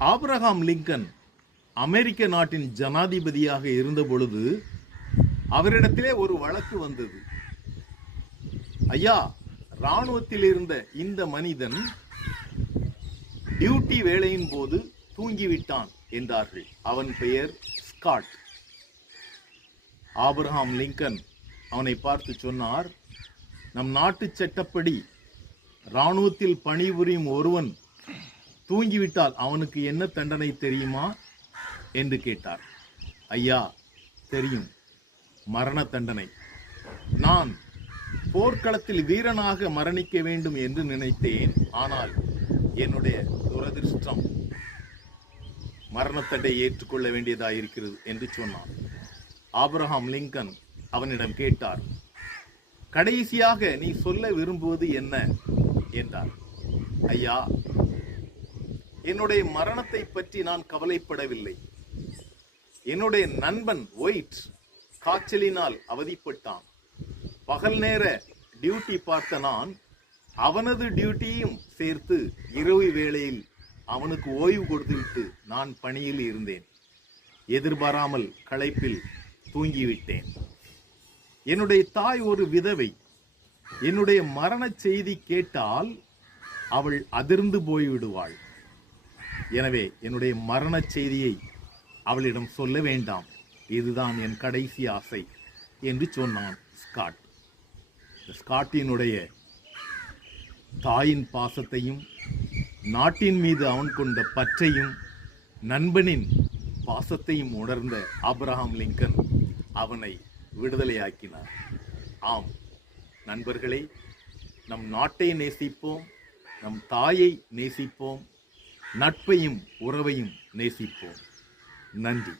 Abraham Lincoln அமெரிக்க நாட்டின் ஜனாதிபதியாக இருந்த பொழுது அவரிடத்திலே ஒரு வழக்கு வந்தது. ஐயா, இராணுவத்தில் இருந்த இந்த மனிதன் டியூட்டி வேளையின் போது தூங்கிவிட்டான் என்றார்கள். அவன் பெயர் ஸ்காட். ஆபிரகாம் லிங்கன் அவனை பார்த்து சொன்னார், நம் நாட்டு சட்டப்படி இராணுவத்தில் பணிபுரியும் ஒருவன் தூங்கிவிட்டால் அவனுக்கு என்ன தண்டனை தெரியுமா என்று கேட்டார். ஐயா, தெரியும், மரண தண்டனை. நான் போர்க்களத்தில் வீரனாக மரணிக்க வேண்டும் என்று நினைத்தேன். ஆனால் என்னுடைய துரதிர்ஷ்டம் மரணத்தண்டை ஏற்றுக்கொள்ள வேண்டியதாக இருக்கிறது என்று சொன்னான். ஆபிரகாம் லிங்கன் அவனிடம் கேட்டார், கடைசியாக நீ சொல்ல விரும்புவது என்ன என்றார். ஐயா, என்னுடைய மரணத்தை பற்றி நான் கவலைப்படவில்லை. என்னுடைய நண்பன் ஒயிட் காய்ச்சலினால் அவதிப்பட்டான். பகல் நேர டியூட்டி பார்த்த நான் அவனது டியூட்டியும் சேர்த்து இரவு வேளையில் அவனுக்கு ஓய்வு கொடுத்துவிட்டு நான் பணியில் இருந்தேன். எதிர்பாராமல் களைப்பில் தூங்கிவிட்டேன். என்னுடைய தாய் ஒரு விதவை. என்னுடைய மரண செய்தி கேட்டால் அவள் அதிர்ந்து போய்விடுவாள். எனவே என்னுடைய மரண செய்தியை அவளிடம் சொல்ல வேண்டாம். இதுதான் என் கடைசி ஆசை என்று சொன்னான் ஸ்காட். ஸ்காட்டினுடைய தாயின் பாசத்தையும் நாட்டின் மீது அவன் கொண்ட பற்றையும் நண்பனின் பாசத்தையும் உணர்ந்த ஆபிரகாம் லிங்கன் அவனை விடுதலையாக்கினார். ஆம் நண்பர்களே, நம் நாட்டை நேசிப்போம், நம் தாயை நேசிப்போம், நட்பையும் உறவையும் நேசிப்போம். நன்றி.